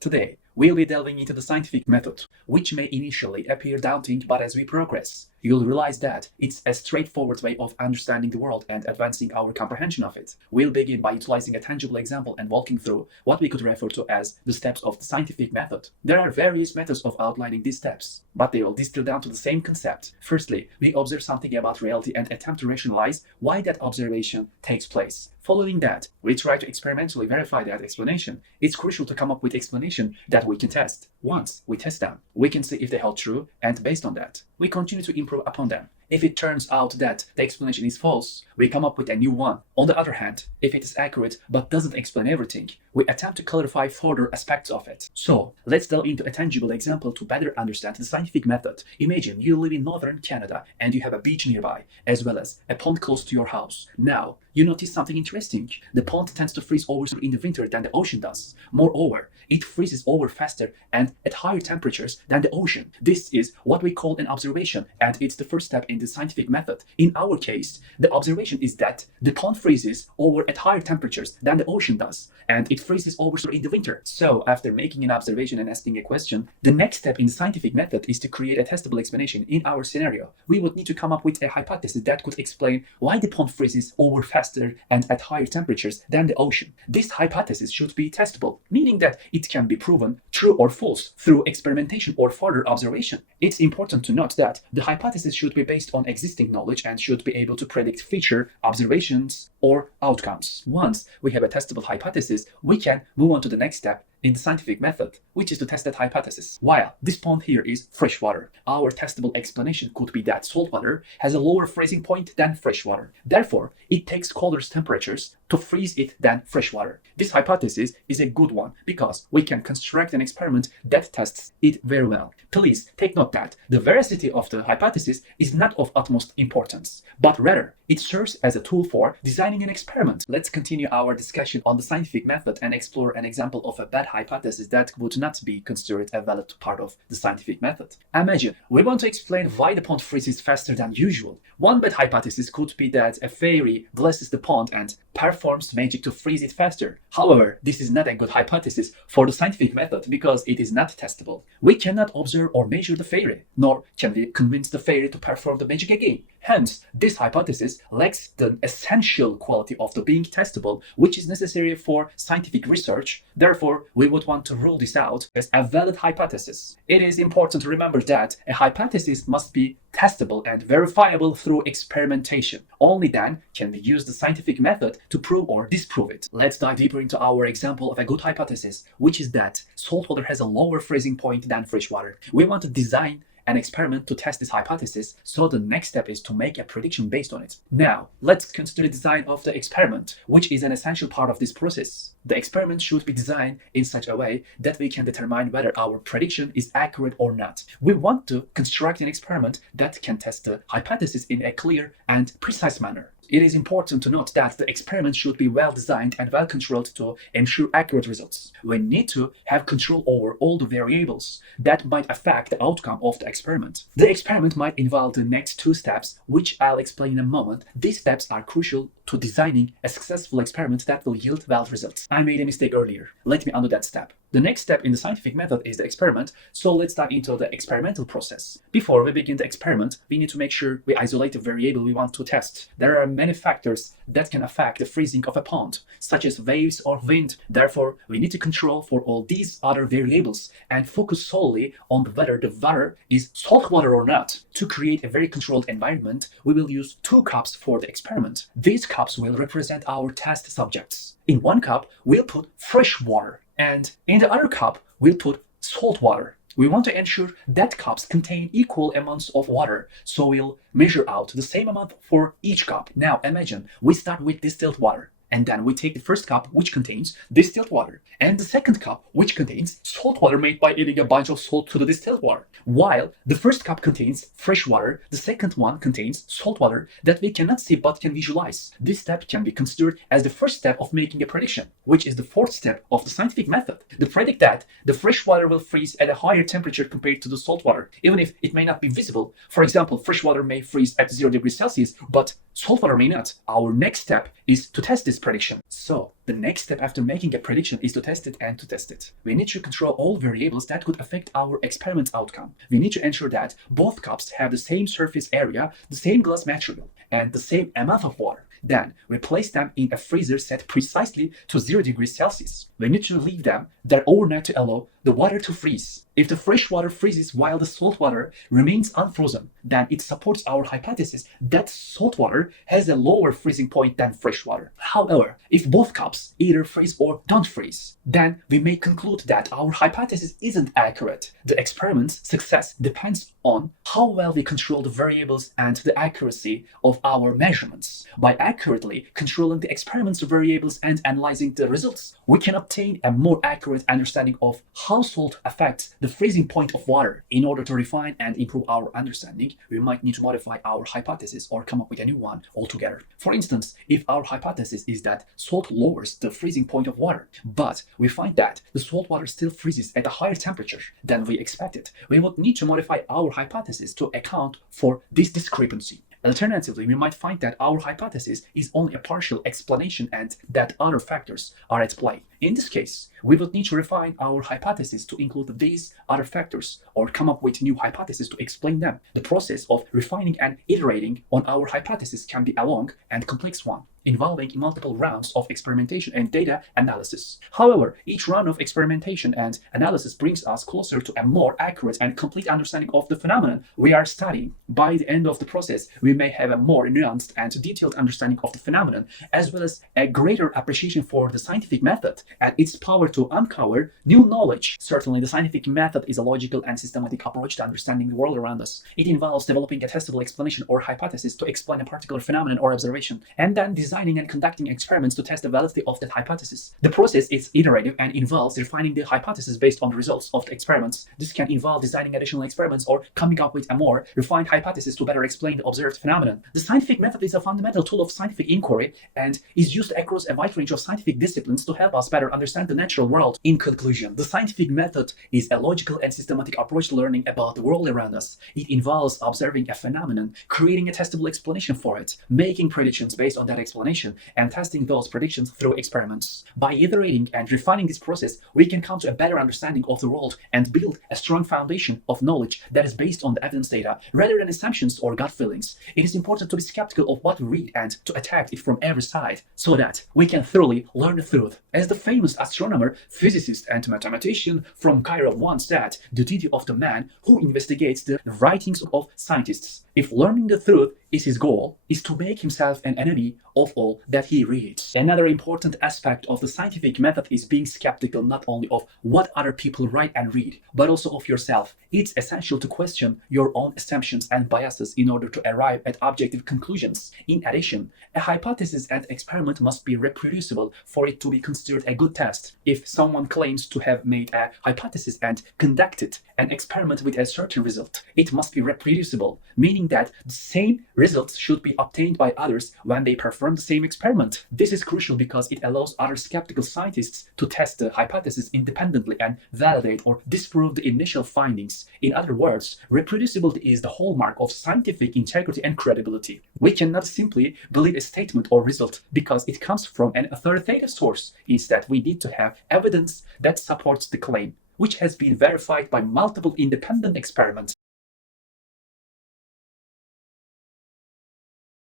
Today, we'll be delving into the scientific method, which may initially appear daunting, but as we progress, you'll realize that it's a straightforward way of understanding the world and advancing our comprehension of it. We'll begin by utilizing a tangible example and walking through what we could refer to as the steps of the scientific method. There are various methods of outlining these steps, but they all distill down to the same concept. Firstly, we observe something about reality and attempt to rationalize why that observation takes place. Following that, we try to experimentally verify that explanation. It's crucial to come up with explanation that we can test. Once we test them, we can see if they hold true, and based on that, we continue to improve upon them. If it turns out that the explanation is false, we come up with a new one. On the other hand, if it is accurate but doesn't explain everything, we attempt to clarify further aspects of it. So, let's delve into a tangible example to better understand the scientific method. Imagine you live in northern Canada and you have a beach nearby, as well as a pond close to your house. Now, you notice something interesting. The pond tends to freeze over in the winter than the ocean does. Moreover, it freezes over faster and at higher temperatures than the ocean. This is what we call an observation, and it's the first step in the scientific method. In our case, the observation is that the pond freezes over at higher temperatures than the ocean does, and it freezes over in the winter. So, after making an observation and asking a question, the next step in the scientific method is to create a testable explanation. In our scenario, we would need to come up with a hypothesis that could explain why the pond freezes over faster and at higher temperatures than the ocean. This hypothesis should be testable, meaning that it can be proven true or false through experimentation or further observation. It's important to note that the hypothesis should be based on existing knowledge and should be able to predict future observations or outcomes. Once we have a testable hypothesis, we can move on to the next step in the scientific method, which is to test that hypothesis. While this pond here is freshwater, our testable explanation could be that saltwater has a lower freezing point than freshwater. Therefore, it takes colder temperatures to freeze it than freshwater. This hypothesis is a good one because we can construct an experiment that tests it very well. Please take note that the veracity of the hypothesis is not of utmost importance, but rather it serves as a tool for designing an experiment. Let's continue our discussion on the scientific method and explore an example of a bad hypothesis that would not be considered a valid part of the scientific method. Imagine we want to explain why the pond freezes faster than usual. One bad hypothesis could be that a fairy blesses the pond and performs magic to freeze it faster. However, this is not a good hypothesis for the scientific method because it is not testable. We cannot observe or measure the fairy, nor can we convince the fairy to perform the magic again. Hence, this hypothesis lacks the essential quality of the being testable, which is necessary for scientific research. Therefore, we would want to rule this out as a valid hypothesis. It is important to remember that a hypothesis must be testable and verifiable through experimentation. Only then can we use the scientific method to prove or disprove it. Let's dive deeper into our example of a good hypothesis, which is that saltwater has a lower freezing point than freshwater. We want to design an experiment to test this hypothesis, so the next step is to make a prediction based on it. Now, let's consider the design of the experiment, which is an essential part of this process. The experiment should be designed in such a way that we can determine whether our prediction is accurate or not. We want to construct an experiment that can test the hypothesis in a clear and precise manner. It is important to note that the experiment should be well designed and well controlled to ensure accurate results. We need to have control over all the variables that might affect the outcome of the experiment. The experiment might involve the next two steps, which I'll explain in a moment. These steps are crucial to designing a successful experiment that will yield valid results. I made a mistake earlier. Let me undo that step. The next step in the scientific method is the experiment, so let's dive into the experimental process. Before we begin the experiment, we need to make sure we isolate the variable we want to test. There are many factors that can affect the freezing of a pond, such as waves or wind. Therefore, we need to control for all these other variables and focus solely on whether the water is saltwater or not. To create a very controlled environment, we will use 2 cups for the experiment. These cups will represent our test subjects. In one cup, we'll put fresh water, and in the other cup, we'll put salt water. We want to ensure that cups contain equal amounts of water, so we'll measure out the same amount for each cup. Now imagine we start with distilled water. And then we take the first cup, which contains distilled water, and the second cup, which contains salt water made by adding a bunch of salt to the distilled water. While the first cup contains fresh water, the second one contains salt water that we cannot see but can visualize. This step can be considered as the first step of making a prediction, which is the fourth step of the scientific method. To predict that the fresh water will freeze at a higher temperature compared to the salt water, even if it may not be visible. For example, fresh water may freeze at 0 degrees Celsius, but salt water may not. Our next step is to test this prediction. So, the next step after making a prediction is to test it and to test it. We need to control all variables that could affect our experiment's outcome. We need to ensure that both cups have the same surface area, the same glass material, and the same amount of water. Then, we place them in a freezer set precisely to 0 degrees Celsius. We need to leave them there overnight to allow the water to freeze. If the fresh water freezes while the salt water remains unfrozen, then it supports our hypothesis that salt water has a lower freezing point than fresh water. However, if both cups either freeze or don't freeze, then we may conclude that our hypothesis isn't accurate. The experiment's success depends on how well we control the variables and the accuracy of our measurements. By accurately controlling the experiment's variables and analyzing the results, we can obtain a more accurate understanding of how salt affects the freezing point of water. In order to refine and improve our understanding, we might need to modify our hypothesis or come up with a new one altogether. For instance, if our hypothesis is that salt lowers the freezing point of water, but we find that the salt water still freezes at a higher temperature than we expected, we would need to modify our hypothesis to account for this discrepancy. Alternatively, we might find that our hypothesis is only a partial explanation and that other factors are at play. In this case, we would need to refine our hypothesis to include these other factors or come up with new hypotheses to explain them. The process of refining and iterating on our hypothesis can be a long and complex one, involving multiple rounds of experimentation and data analysis. However, each round of experimentation and analysis brings us closer to a more accurate and complete understanding of the phenomenon we are studying. By the end of the process, we may have a more nuanced and detailed understanding of the phenomenon, as well as a greater appreciation for the scientific method and its power to uncover new knowledge. Certainly, the scientific method is a logical and systematic approach to understanding the world around us. It involves developing a testable explanation or hypothesis to explain a particular phenomenon or observation, and then designing and conducting experiments to test the validity of that hypothesis. The process is iterative and involves refining the hypothesis based on the results of the experiments. This can involve designing additional experiments or coming up with a more refined hypothesis to better explain the observed phenomenon. The scientific method is a fundamental tool of scientific inquiry and is used across a wide range of scientific disciplines to help us better understand the natural world. In conclusion, the scientific method is a logical and systematic approach to learning about the world around us. It involves observing a phenomenon, creating a testable explanation for it, making predictions based on that explanation, and testing those predictions through experiments. By iterating and refining this process, we can come to a better understanding of the world and build a strong foundation of knowledge that is based on the evidence data rather than assumptions or gut feelings. It is important to be skeptical of what we read and to attack it from every side so that we can thoroughly learn the truth. As the famous astronomer, physicist, and mathematician from Cairo once said, the duty of the man who investigates the writings of scientists, if learning the truth is his goal, is to make himself an enemy of all that he reads. Another important aspect of the scientific method is being skeptical not only of what other people write and read, but also of yourself. It's essential to question your own assumptions and biases in order to arrive at objective conclusions. In addition, a hypothesis and experiment must be reproducible for it to be considered a good test. If someone claims to have made a hypothesis and conducted an experiment with a certain result, it must be reproducible, meaning that the same results should be obtained by others when they perform the same experiment. This is crucial because it allows other skeptical scientists to test the hypothesis independently and validate or disprove the initial findings. In other words, reproducibility is the hallmark of scientific integrity and credibility. We cannot simply believe a statement or result because it comes from an authoritative source. Instead, we need to have evidence that supports the claim, which has been verified by multiple independent experiments.